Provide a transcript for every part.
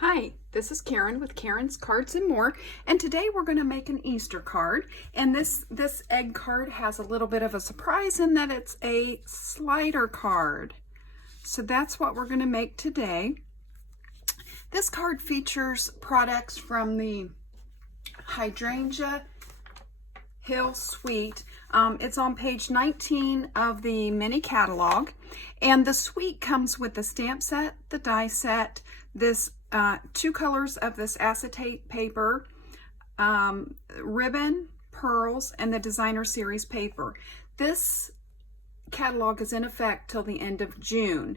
Hi, this is Karen with Karen's Cards and More, and today we're going to make an Easter card. And this egg card has a little bit of a surprise in that it's a slider card. So that's what we're going to make today. This card features products from the Hydrangea Hill Suite. It's on page 19 of the mini catalog, and the suite comes with the stamp set, the die set, this two colors of this acetate paper, ribbon, pearls, and the designer series paper. This catalog is in effect till the end of June.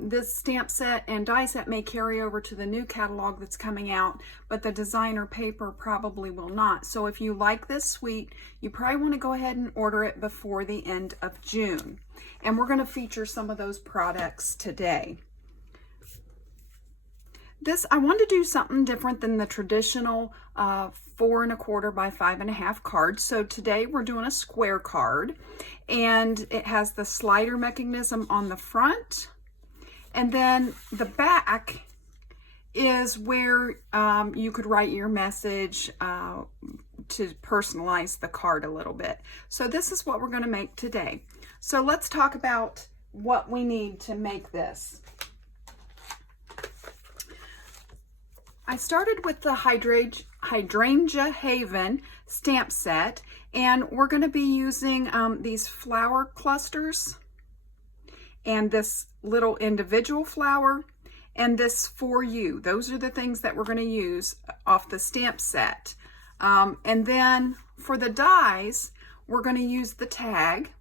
This stamp set and die set may carry over to the new catalog that's coming out, but the designer paper probably will not. So if you like this suite, you probably want to go ahead and order it before the end of June. And we're going to feature some of those products today. I wanted to do something different than the traditional 4 1/4 by 5 1/2 card. So today we're doing a square card, and it has the slider mechanism on the front, and then the back is where you could write your message to personalize the card a little bit. So this is what we're going to make today. So let's talk about what we need to make this. I started with the Hydrangea Haven stamp set, and we're going to be using these flower clusters and this little individual flower and this For You. Those are the things that we're going to use off the stamp set. And then for the dies, we're going to use the tag.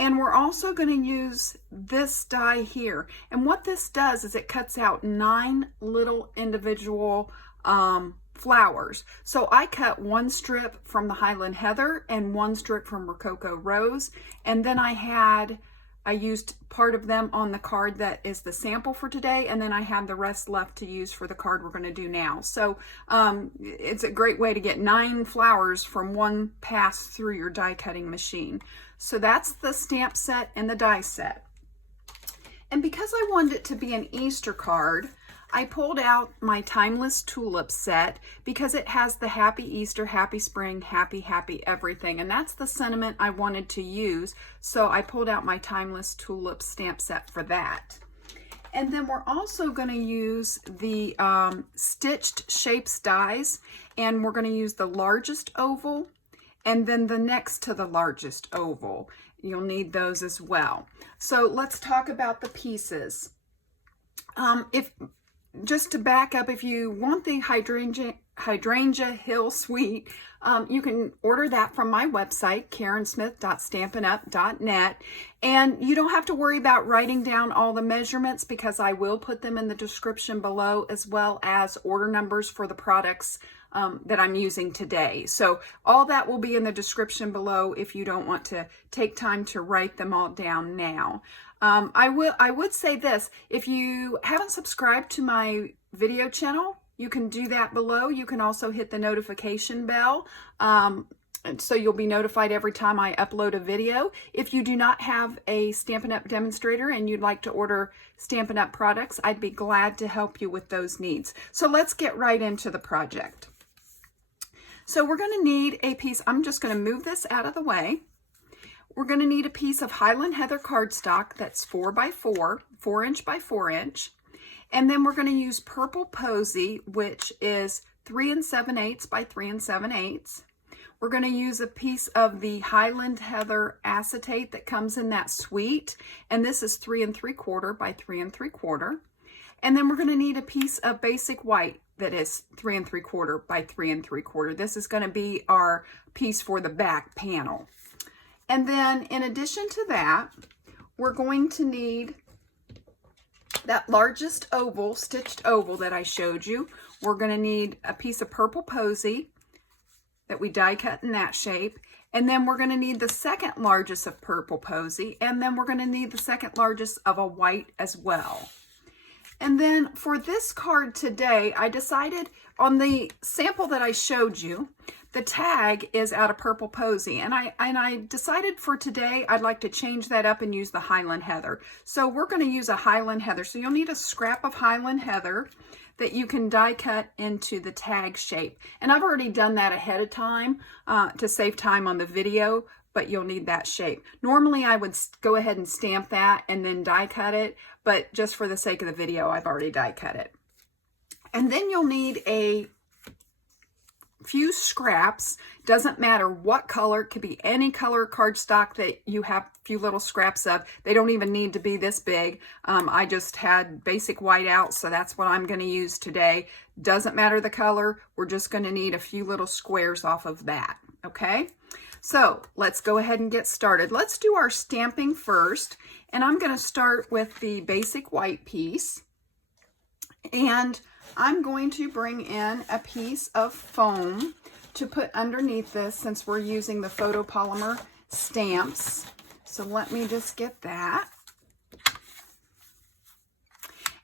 And we're also going to use this die here. And what this does is it cuts out 9 little individual flowers. So I cut 1 strip from the Highland Heather and 1 strip from Rococo Rose. And then I used part of them on the card that is the sample for today. And then I have the rest left to use for the card we're going to do now. So it's a great way to get 9 flowers from one pass through your die cutting machine. So that's the stamp set and the die set. And because I wanted it to be an Easter card, I pulled out my Timeless Tulips set because it has the Happy Easter, Happy Spring, Happy, Happy Everything. And that's the sentiment I wanted to use. So I pulled out my Timeless Tulips stamp set for that. And then we're also going to use the Stitched Shapes dies. And we're going to use the largest oval and then the next to the largest oval. You'll need those as well. So let's talk about the pieces. Just to back up, if you want the Hydrangea Hill Suite, you can order that from my website, karensmith.stampinup.net. And you don't have to worry about writing down all the measurements because I will put them in the description below, as well as order numbers for the products that I'm using today. So all that will be in the description below if you don't want to take time to write them all down now. I would say this: if you haven't subscribed to my video channel, you can do that below. You can also hit the notification bell, so you'll be notified every time I upload a video. If you do not have a Stampin' Up! Demonstrator and you'd like to order Stampin' Up! Products, I'd be glad to help you with those needs. So let's get right into the project. So we're going to need a piece. I'm just going to move this out of the way. We're going to need a piece of Highland Heather cardstock that's 4 by 4, 4 inch by 4 inch. And then we're going to use purple Posy, which is 3 7/8 by 3 7/8. We're going to use a piece of the Highland Heather acetate that comes in that suite. And this is 3 3/4 by 3 3/4. And then we're going to need a piece of basic white that is 3 3/4 by 3 3/4. This is going to be our piece for the back panel. And then in addition to that, we're going to need that largest oval, stitched oval that I showed you. We're going to need a piece of purple Posy that we die cut in that shape. And then we're going to need the second largest of purple Posy. And then we're going to need the second largest of a white as well. And then for this card today, I decided on the sample that I showed you the tag is out of Purple Posy, and I decided for today I'd like to change that up and use the Highland Heather. So we're going to use a Highland Heather. So you'll need a scrap of Highland Heather that you can die cut into the tag shape. And I've already done that ahead of time to save time on the video, but you'll need that shape. Normally I would go ahead and stamp that and then die cut it, but just for the sake of the video, I've already die cut it. And then you'll need a few scraps. Doesn't matter what color, it could be any color cardstock that you have a few little scraps of. They don't even need to be this big. I just had basic white out, so that's what I'm going to use today. Doesn't matter the color, we're just going to need a few little squares off of that, okay? So let's go ahead and get started. Let's do our stamping first, and I'm going to start with the basic white piece, and I'm going to bring in a piece of foam to put underneath this since we're using the photopolymer stamps. So let me just get that.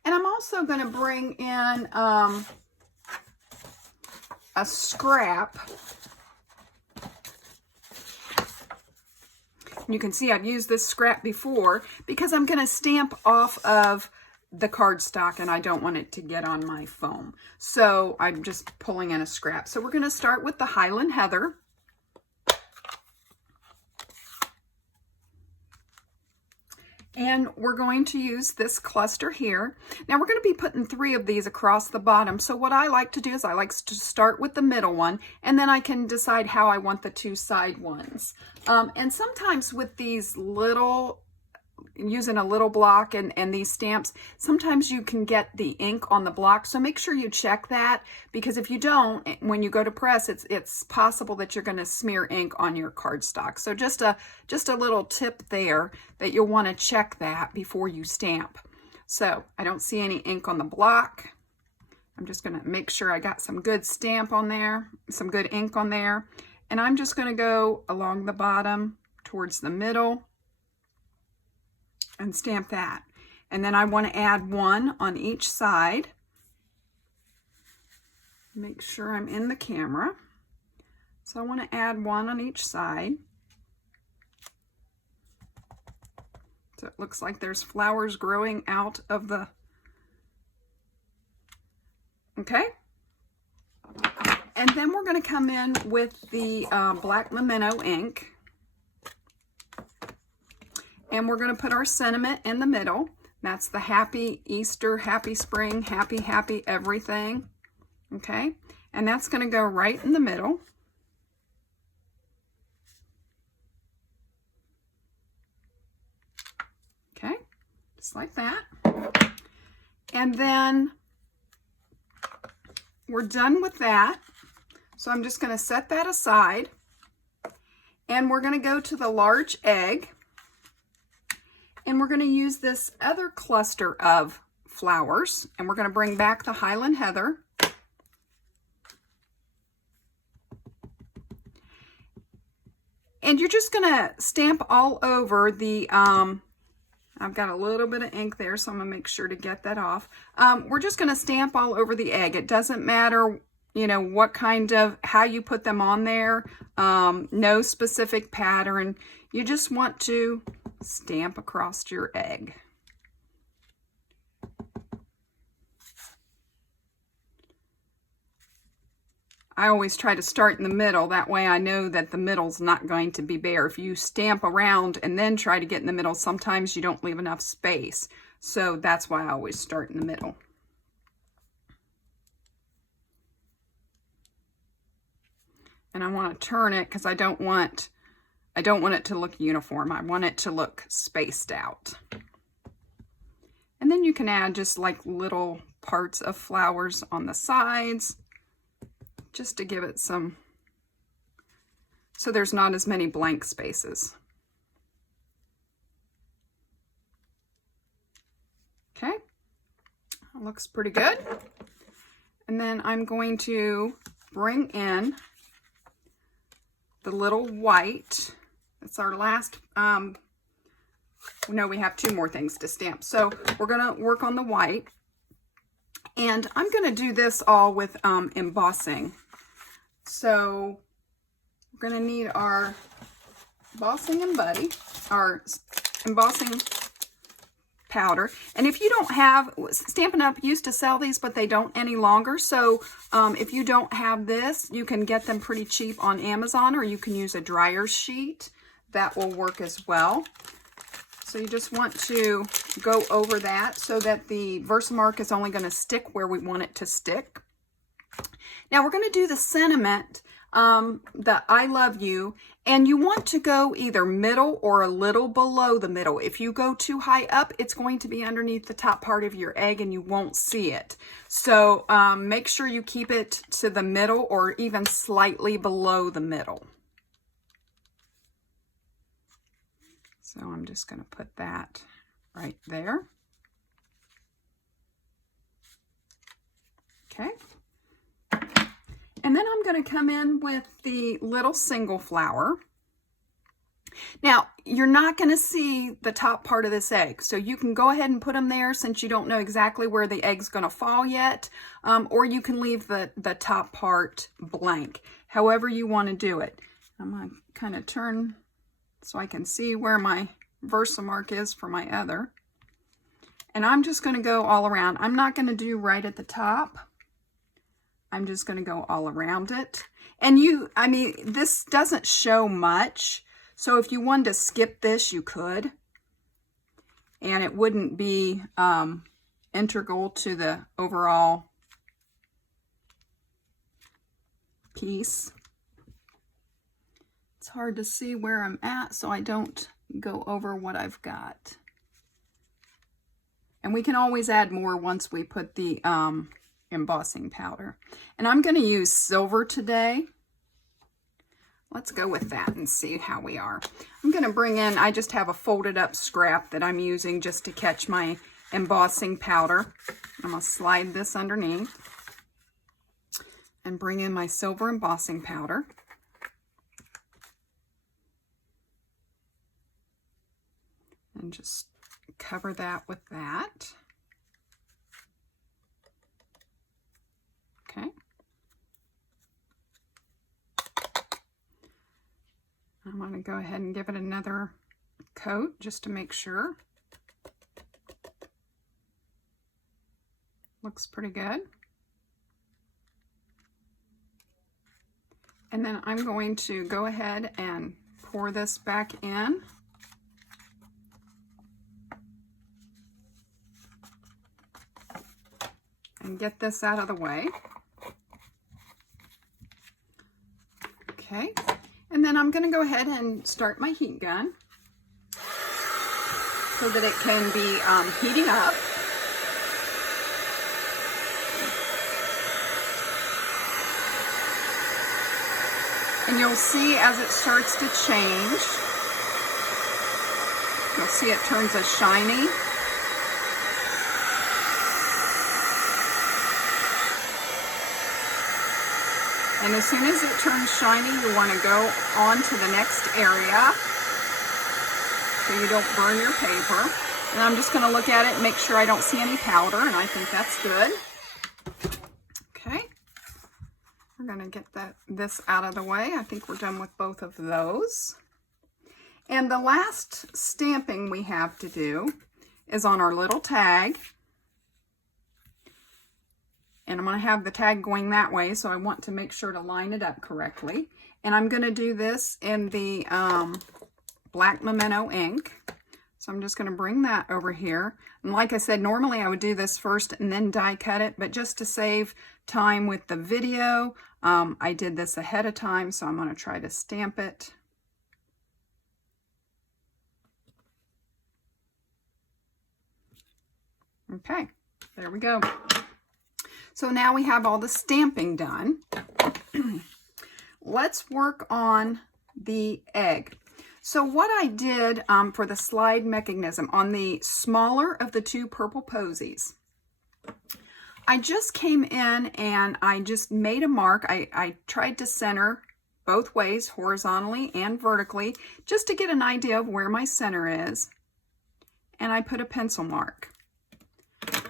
And I'm also going to bring in a scrap. You can see I've used this scrap before because I'm going to stamp off of the cardstock and I don't want it to get on my foam. So I'm just pulling in a scrap. So we're going to start with the Highland Heather. And we're going to use this cluster here. Now we're going to be putting 3 of these across the bottom. So what I like to do is I like to start with the middle one, and then I can decide how I want the 2 side ones. And sometimes with these little, using a little block and these stamps, sometimes you can get the ink on the block. So make sure you check that, because if you don't, when you go to press, it's possible that you're going to smear ink on your cardstock. So just a little tip there that you'll want to check that before you stamp. So I don't see any ink on the block. I'm just going to make sure I got some good stamp on there, some good ink on there. And I'm just going to go along the bottom towards the middle and stamp that. And then I want to add 1 on each side. Make sure I'm in the camera. So I want to add 1 on each side. So it looks like there's flowers growing out of the, okay? And then we're going to come in with the black Memento ink. And we're going to put our sentiment in the middle. That's the happy Easter, happy spring, happy, happy everything. Okay? And that's going to go right in the middle. Okay? Just like that. And then we're done with that. So I'm just going to set that aside. And we're going to go to the large egg. And we're going to use this other cluster of flowers, and we're going to bring back the Highland Heather. And you're just going to stamp all over the, I've got a little bit of ink there, so I'm going to make sure to get that off. We're just going to stamp all over the egg. It doesn't matter, you know, what kind of, how you put them on there. No specific pattern. You just want to stamp across your egg. I always try to start in the middle. That way I know that the middle's not going to be bare. If you stamp around and then try to get in the middle, sometimes you don't leave enough space. So that's why I always start in the middle. And I want to turn it because I don't want it to look uniform. I want it to look spaced out. And then you can add just like little parts of flowers on the sides, just to give it some, so there's not as many blank spaces. Okay, that looks pretty good. And then I'm going to bring in the little white. That's our last, no, we have 2 more things to stamp. So we're gonna work on the white. And I'm gonna do this all with embossing. So we're going to need our embossing and buddy, our embossing powder. And if you don't have, Stampin' Up! Used to sell these, but they don't any longer. So if you don't have this, you can get them pretty cheap on Amazon, or you can use a dryer sheet. That will work as well. So you just want to go over that so that the Versamark is only going to stick where we want it to stick. Now we're going to do the sentiment, the I love you, and you want to go either middle or a little below the middle. If you go too high up, it's going to be underneath the top part of your egg and you won't see it. So make sure you keep it to the middle or even slightly below the middle. So I'm just going to put that right there. Okay. And then I'm going to come in with the little single flower. Now, you're not going to see the top part of this egg, so you can go ahead and put them there since you don't know exactly where the egg's going to fall yet, or you can leave the top part blank, however you want to do it. I'm going to kind of turn so I can see where my Versamark is for my other. And I'm just going to go all around. I'm not going to do right at the top. I'm just going to go all around it. And I mean, this doesn't show much. So if you wanted to skip this, you could. And it wouldn't be integral to the overall piece. It's hard to see where I'm at, so I don't go over what I've got. And we can always add more once we put the embossing powder. And I'm going to use silver today. Let's go with that and see how we are. I'm going to bring in, I just have a folded up scrap that I'm using just to catch my embossing powder. I'm going to slide this underneath and bring in my silver embossing powder. And just cover that with that. Okay. I'm going to go ahead and give it another coat just to make sure. Looks pretty good. And then I'm going to go ahead and pour this back in. And get this out of the way. Okay, and then I'm going to go ahead and start my heat gun so that it can be heating up. And you'll see as it starts to change, you'll see it turns a shiny. And as soon as it turns shiny, you want to go on to the next area so you don't burn your paper. And I'm just going to look at it and make sure I don't see any powder, and I think that's good. Okay. We're going to get this out of the way. I think we're done with both of those. And the last stamping we have to do is on our little tag. And I'm going to have the tag going that way, so I want to make sure to line it up correctly. And I'm going to do this in the black Memento ink. So I'm just going to bring that over here. And like I said, normally I would do this first and then die cut it, but just to save time with the video, I did this ahead of time, so I'm going to try to stamp it. Okay, there we go. So now we have all the stamping done. Let's work on the egg. So what I did for the slide mechanism on the smaller of the two purple posies, I just came in and I just made a mark. I tried to center both ways, horizontally and vertically, just to get an idea of where my center is. And I put a pencil mark.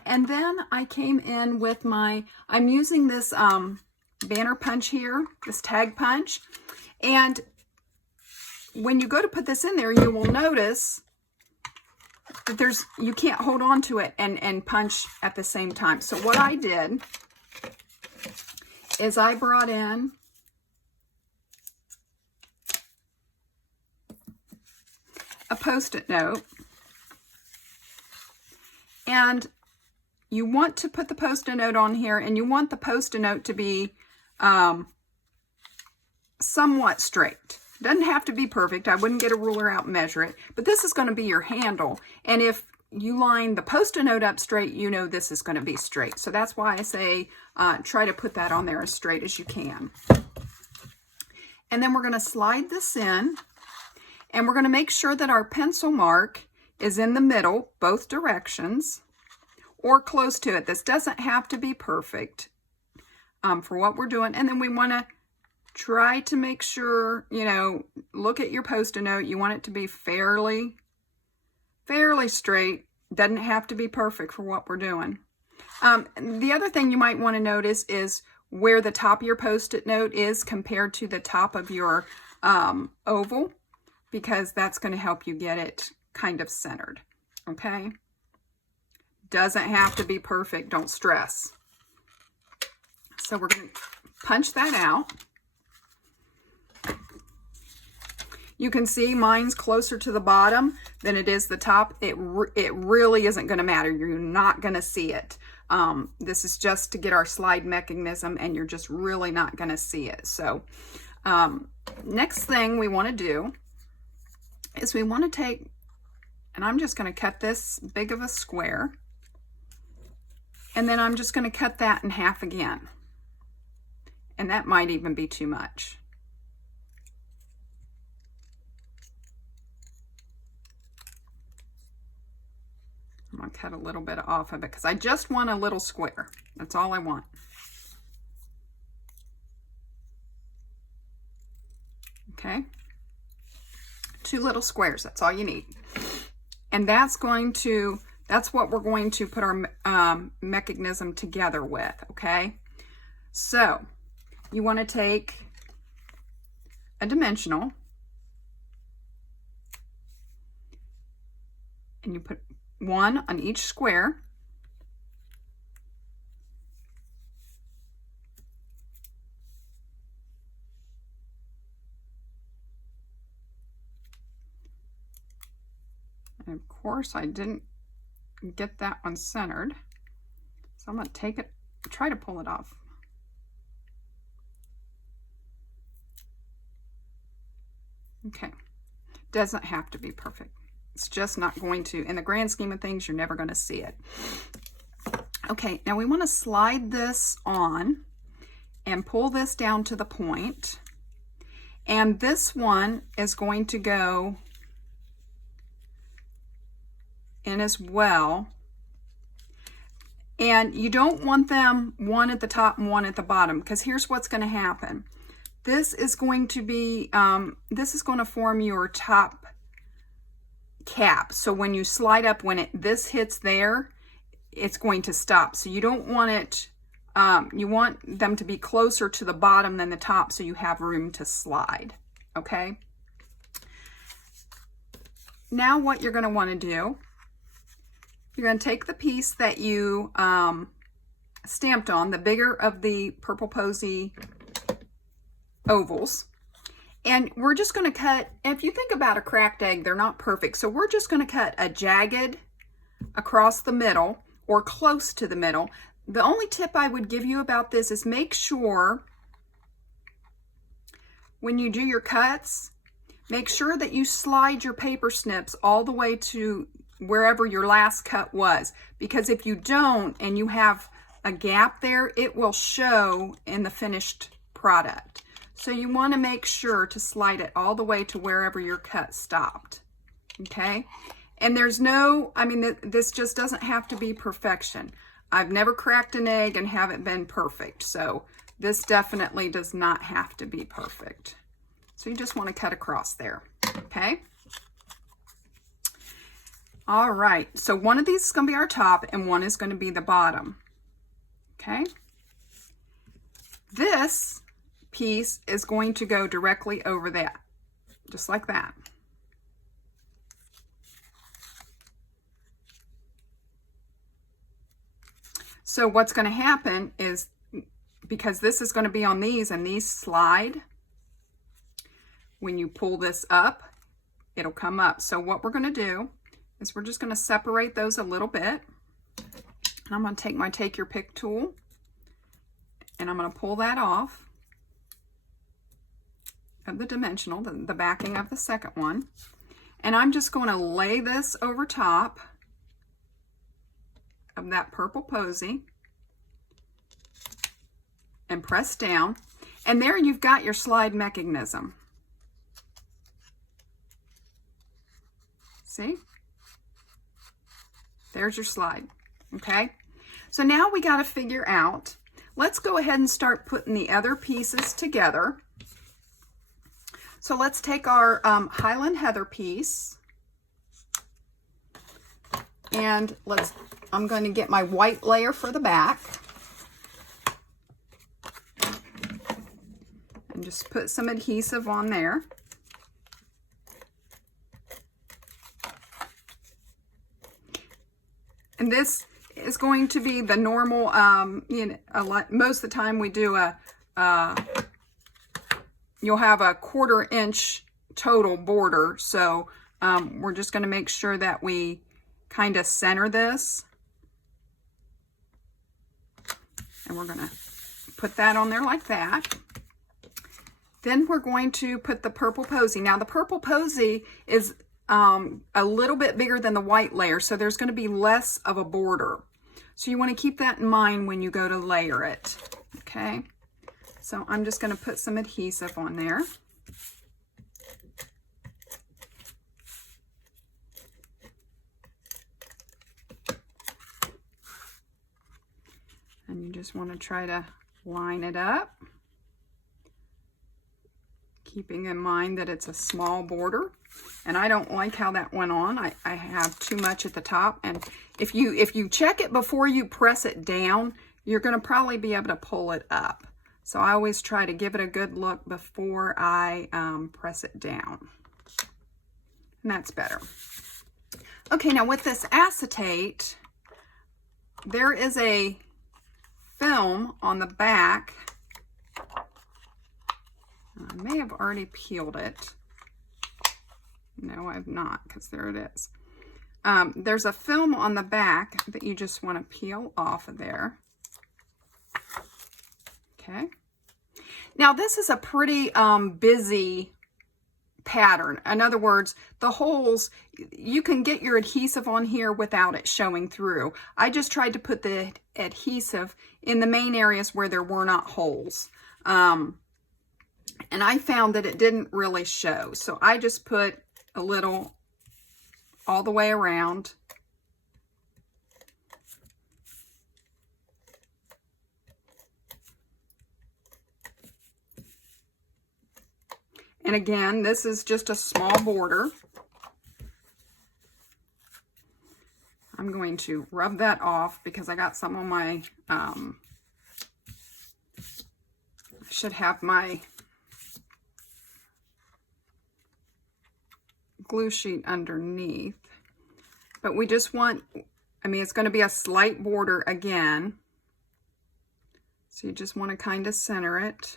And then I came in with I'm using this banner punch here, this tag punch. And when you go to put this in there, you will notice that you can't hold on to it and punch at the same time. So what I did is I brought in a Post-it note, and you want to put the Post-it note on here, and you want the Post-it note to be somewhat straight. Doesn't have to be perfect. I wouldn't get a ruler out and measure it, but this is going to be your handle. And if you line the Post-it note up straight, you know this is going to be straight. So that's why I say try to put that on there as straight as you can. And then we're going to slide this in, and we're going to make sure that our pencil mark is in the middle, both directions, or close to it. This doesn't have to be perfect for what we're doing. And then we want to try to make sure, you know, look at your Post-it note. You want it to be fairly straight. Doesn't have to be perfect for what we're doing. The other thing you might want to notice is where the top of your Post-it note is compared to the top of your oval, because that's going to help you get it kind of centered. Okay? Doesn't have to be perfect. Don't stress. So we're going to punch that out. You can see mine's closer to the bottom than it is the top. It really isn't going to matter. You're not going to see it. This is just to get our slide mechanism, and you're just really not going to see it. So next thing we want to do is we want to take, and I'm just going to cut this big of a square, and then I'm just going to cut that in half again. And that might even be too much. I'm going to cut a little bit off of it because I just want a little square. That's all I want. Okay. 2 little squares. That's all you need. And that's what we're going to put our mechanism together with. Okay. So you want to take a dimensional, and you put 1 on each square. And of course I didn't get that one centered, so I'm going to take it, try to pull it off. Okay, doesn't have to be perfect. It's just not going to, in the grand scheme of things, you're never going to see it. Okay, now we want to slide this on and pull this down to the point. And this one is going to go in as well. And you don't want them one at the top and one at the bottom, because here's what's going to happen. This is going to be, this is going to form your top cap. So when you slide up, when this hits there, it's going to stop. So you don't want it, you want them to be closer to the bottom than the top, so you have room to slide. Okay. Now what you're going to want to do, you're going to take the piece that you stamped on, the bigger of the Purple Posy ovals, and we're just going to cut, if you think about a cracked egg, they're not perfect, so we're just going to cut a jagged across the middle or close to the middle. The only tip I would give you about this is make sure when you do your cuts, make sure that you slide your paper snips all the way to wherever your last cut was, because if you don't and you have a gap there, it will show in the finished product. So you want to make sure to slide it all the way to wherever your cut stopped. Okay? And there's no, I mean, this just doesn't have to be perfection. I've never cracked an egg and haven't been perfect. So this definitely does not have to be perfect. So you just want to cut across there. Okay? All right. So one of these is going to be our top and one is going to be the bottom. Okay? This piece is going to go directly over that, just like that. So what's going to happen is, because this is going to be on these and these slide, when you pull this up, it'll come up. So what we're going to do is we're just going to separate those a little bit. And I'm going to take my Take Your Pick tool and I'm going to pull that off of the dimensional, the backing of the second one. And I'm just going to lay this over top of that purple Posy and press down. And there you've got your slide mechanism. See? There's your slide. Okay? So now we got to figure out, let's go ahead and start putting the other pieces together. So let's take our Highland Heather piece and I'm going to get my white layer for the back and just put some adhesive on there. And this is going to be the normal, you know, most of the time we do you'll have a 1/4 inch total border. So we're just going to make sure that we kind of center this. And we're going to put that on there like that. Then we're going to put the purple Posy. Now the purple Posy is a little bit bigger than the white layer, so there's going to be less of a border. So you want to keep that in mind when you go to layer it. Okay, so I'm just going to put some adhesive on there. And you just want to try to line it up, keeping in mind that it's a small border. And I don't like how that went on. I have too much at the top. And if you check it before you press it down, you're going to probably be able to pull it up. So I always try to give it a good look before I press it down. And that's better. Okay, now with this acetate, there is a film on the back. I may have already peeled it. No, I've not, because there it is. There's a film on the back that you just want to peel off of there. Okay. Now this is a pretty busy pattern. In other words, the holes, you can get your adhesive on here without it showing through. I just tried to put the adhesive in the main areas where there were not holes. And I found that it didn't really show. So I just put a little all the way around. And again, this is just a small border. I'm going to rub that off because I got some on my, I should have my glue sheet underneath, but we just want, I mean, it's going to be a slight border again, so you just want to kind of center it.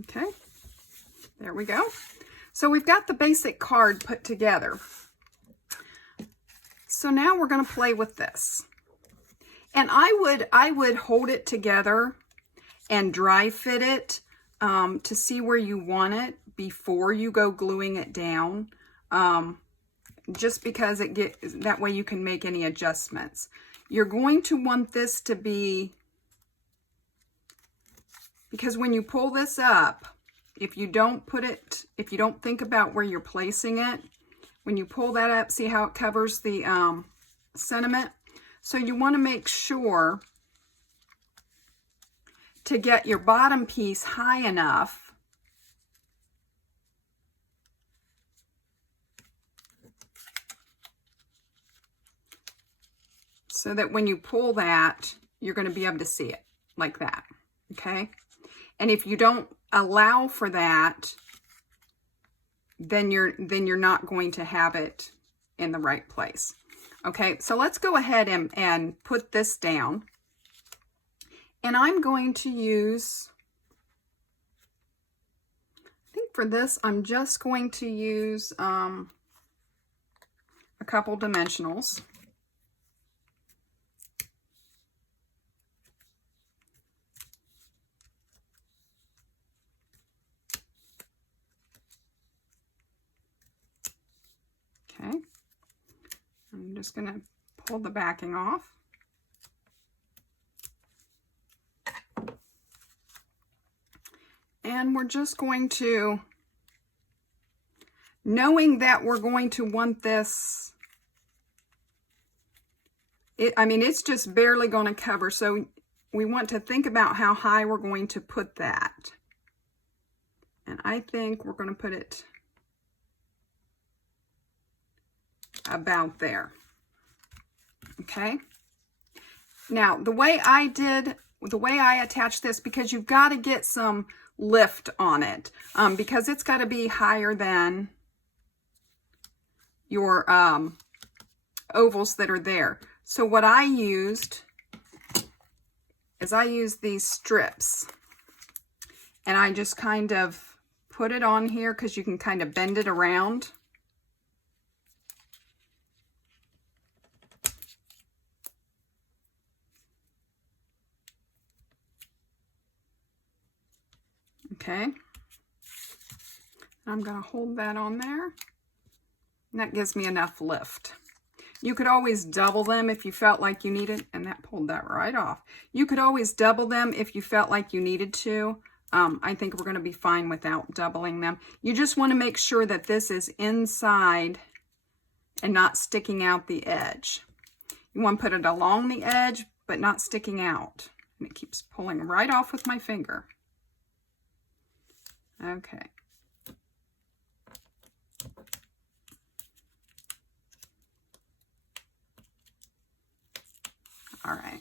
Okay, there we go. So we've got the basic card put together. So now we're going to play with this. And I would hold it together and dry fit it to see where you want it before you go gluing it down. Just because that way you can make any adjustments. You're going to want this to be, because when you pull this up, if you don't think about where you're placing it, when you pull that up, see how it covers the sentiment? So you want to make sure to get your bottom piece high enough so that when you pull that, you're going to be able to see it like that, okay? And if you don't allow for that, then you're not going to have it in the right place. Okay, so let's go ahead and put this down. And I'm going to use, I think for this, I'm just going to use a couple dimensionals. Okay, I'm just going to pull the backing off. And we're just going to, knowing that we're going to want this, I mean, it's just barely going to cover. So we want to think about how high we're going to put that. And I think we're going to put it about there. Okay. Now, the way I attach this, because you've got to get some lift on it, because it's got to be higher than your ovals that are there. So what I used is I used these strips, and I just kind of put it on here because you can kind of bend it around. Okay, I'm going to hold that on there, and that gives me enough lift. You could always double them if you felt like you needed, and that pulled that right off. You could always double them if you felt like you needed to. I think we're going to be fine without doubling them. You just want to make sure that this is inside and not sticking out the edge. You want to put it along the edge, but not sticking out. And it keeps pulling right off with my finger. Okay. All right.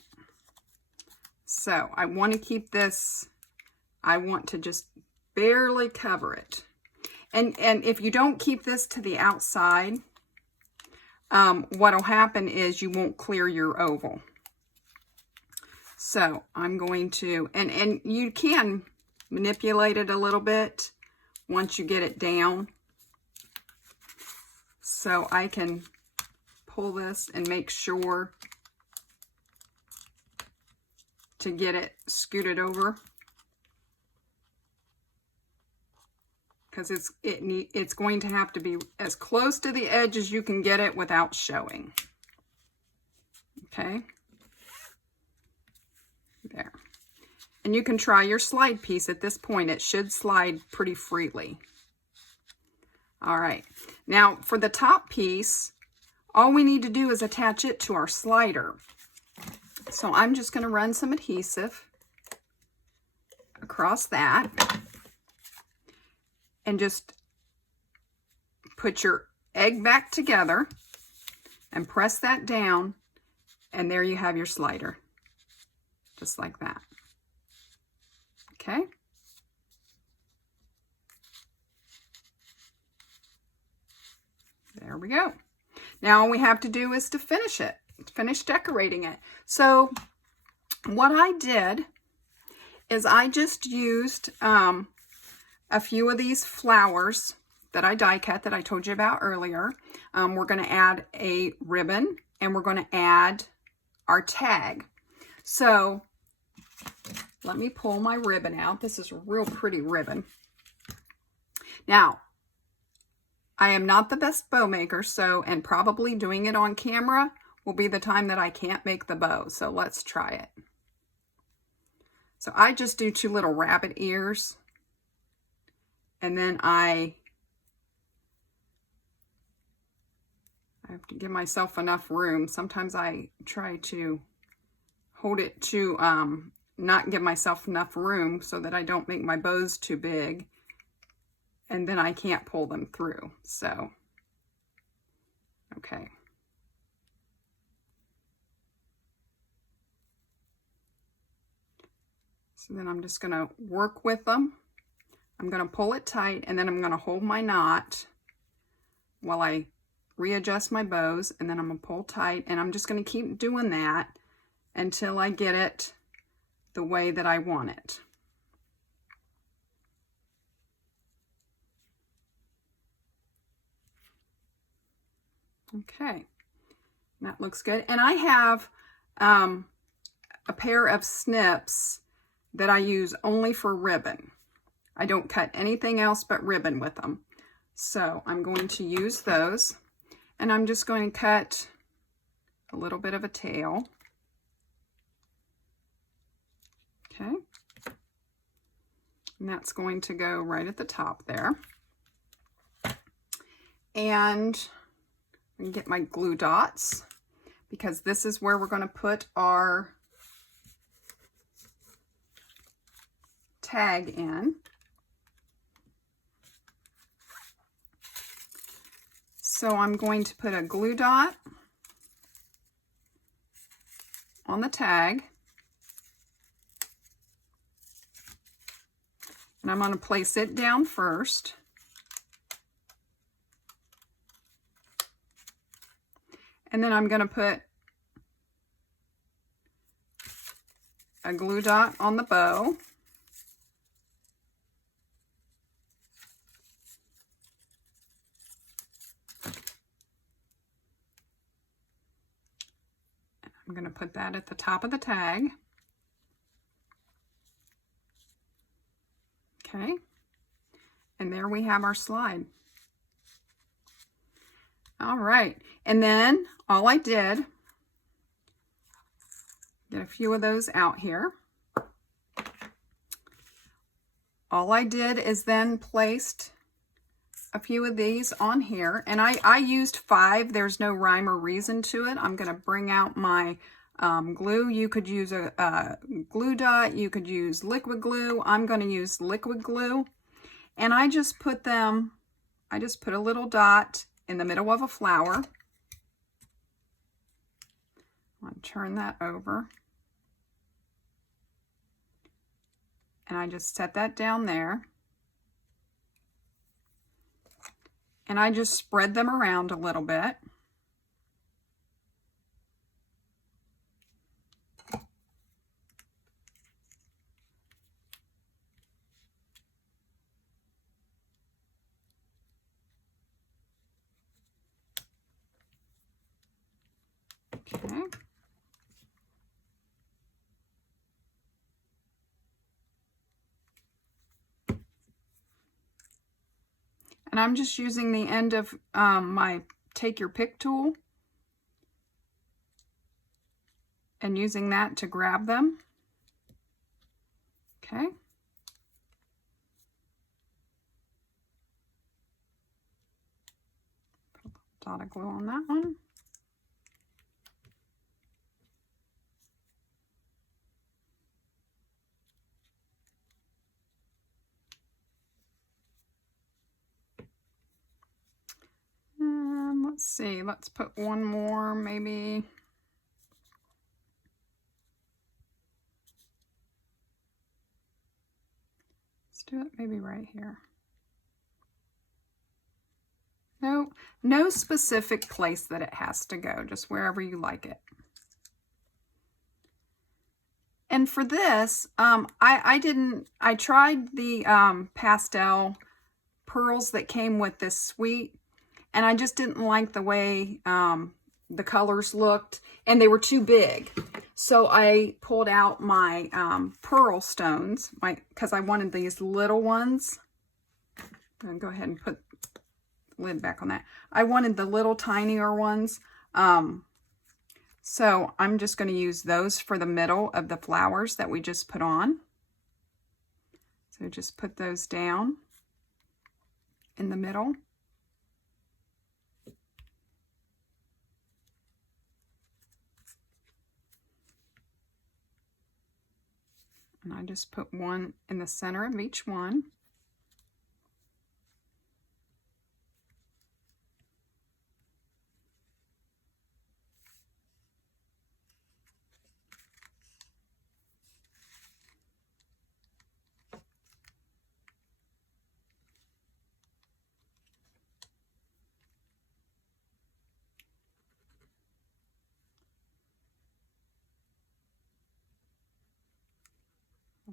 So I want to keep this, I want to just barely cover it. And if you don't keep this to the outside, what'll happen is you won't clear your oval. So I'm going to, and you can manipulate it a little bit once you get it down. So I can pull this and make sure to get it scooted over, because it's going to have to be as close to the edge as you can get it without showing. Okay, there. And you can try your slide piece at this point. It should slide pretty freely. All right. Now for the top piece, all we need to do is attach it to our slider. So I'm just going to run some adhesive across that and just put your egg back together and press that down, and there you have your slider, just like that. Okay. There we go. Now all we have to do is to finish it, finish decorating it. So what I did is I just used a few of these flowers that I die cut that I told you about earlier. We're going to add a ribbon, and we're going to add our tag. So let me pull my ribbon out. This is a real pretty ribbon. Now, I am not the best bow maker, so, and probably doing it on camera will be the time that I can't make the bow. So let's try it. So I just do 2 little rabbit ears, and then I have to give myself enough room. Sometimes I try to hold it too not give myself enough room so that I don't make my bows too big, and then I can't pull them through. So, okay. So then I'm just going to work with them. I'm going to pull it tight, and then I'm going to hold my knot while I readjust my bows, and then I'm going to pull tight, and I'm just going to keep doing that until I get it the way that I want it. Okay, that looks good. And I have a pair of snips that I use only for ribbon. I don't cut anything else but ribbon with them. So I'm going to use those, and I'm just going to cut a little bit of a tail. Okay. And that's going to go right at the top there. And I'm going to get my glue dots, because this is where we're going to put our tag in. So I'm going to put a glue dot on the tag, and I'm going to place it down first. And then I'm going to put a glue dot on the bow. I'm going to put that at the top of the tag. Okay. And there we have our slide. All right. And then all I did, get a few of those out here. All I did is then placed a few of these on here, and I used 5. There's no rhyme or reason to it. I'm going to bring out my glue. You could use a glue dot. You could use liquid glue. I'm going to use liquid glue. And I just put them, I just put a little dot in the middle of a flower. I'll turn that over. And I just set that down there. And I just spread them around a little bit. Okay. And I'm just using the end of my Take Your Pick tool and using that to grab them. Okay. Put a little dot of glue on that one. Let's see, let's put one more maybe. Let's do it maybe right here. No specific place that it has to go, just wherever you like it. And for this, I tried the pastel pearls that came with this suite, and I just didn't like the way the colors looked, and they were too big. So I pulled out my pearl stones, because I wanted these little ones. I'm going to go ahead and put the lid back on that. I wanted the little tinier ones. So I'm just going to use those for the middle of the flowers that we just put on. So just put those down in the middle. And I just put one in the center of each one.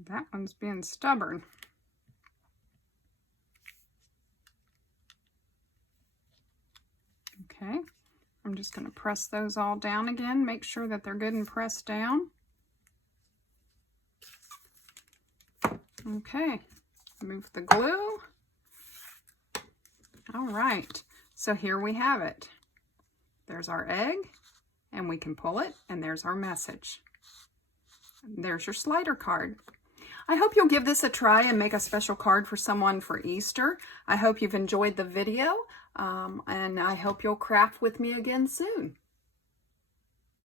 That one's being stubborn. Okay, I'm just going to press those all down again, make sure that they're good and pressed down. Okay, move the glue. All right, so here we have it. There's our egg, and we can pull it, and there's our message. There's your slider card. I hope you'll give this a try and make a special card for someone for Easter. I hope you've enjoyed the video, and I hope you'll craft with me again soon.